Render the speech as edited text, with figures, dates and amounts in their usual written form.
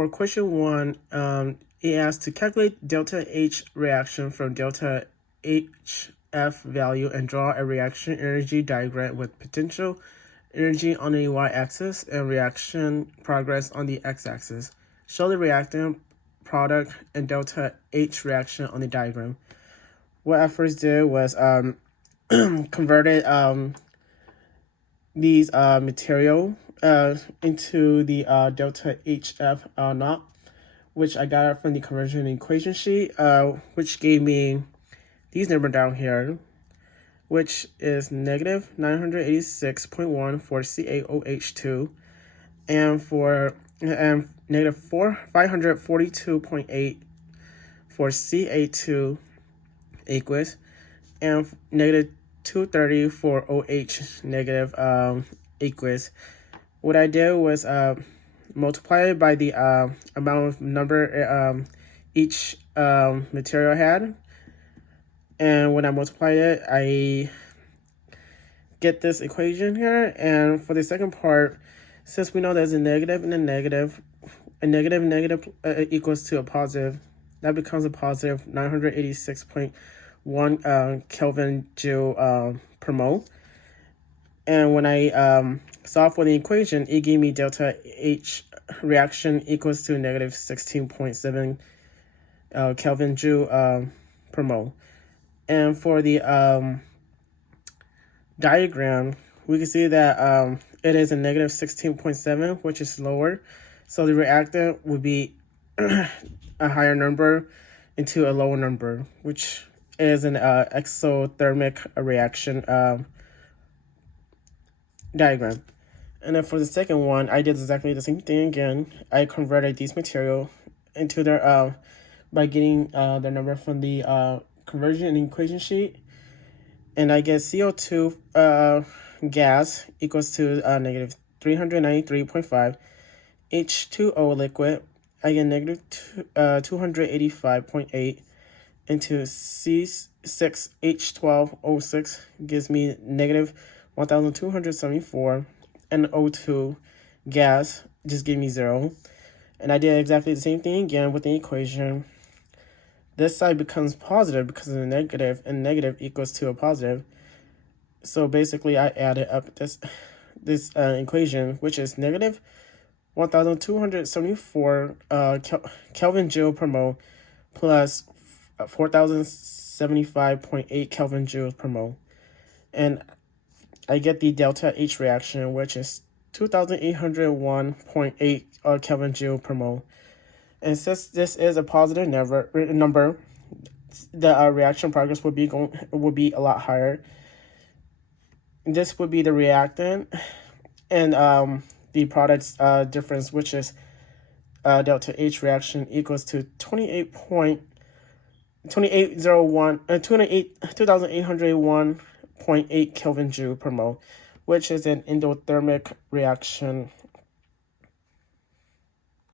For question 1, it asks to calculate delta H reaction from delta HF value and draw a reaction energy diagram with potential energy on the y-axis and reaction progress on the x-axis. Show the reactant product and delta H reaction on the diagram. What I first did was converted these material into the delta HF naught, which I got from the conversion equation sheet, which gave me these numbers down here, which is negative 986.1 for CaOH2, and for negative 542.8 for Ca2 aqueous, and negative 230 for OH negative aqueous. What I did was multiply it by the amount of number each material had. And when I multiply it, I get this equation here. And for the second part, since we know there's a negative and a negative equals to a positive, that becomes a positive 986.1 Kelvin Joule per mole. And when I solve for the equation, it gave me delta H reaction equals to negative 16.7 Kelvin Joule per mole. And for the diagram, we can see that it is a negative 16.7, which is lower. So the reactant would be a higher number into a lower number, which is an exothermic reaction diagram. And then for the second one, I did exactly the same thing again. I converted these material into their by getting the number from the conversion and equation sheet, and I get CO2 gas equals to negative 393.5, H2O liquid, I get negative 285.8 into C6H12O6 gives me negative 1,274, and O2 gas just gave me 0. And I did exactly the same thing again with the equation. This side becomes positive because of the negative, and negative equals to a positive. So basically, I added up this equation, which is negative 1,274 Kelvin Joule per mole plus 4,075.8 Kelvin joules per mole. And I get the delta H reaction, which is 2,801.8 Kelvin Joule per mole. And since this is a positive number, the reaction progress would be a lot higher. This would be the reactant, and the product's difference, which is delta H reaction equals to 2,801.8 Kelvin Joule per mole, which is an endothermic reaction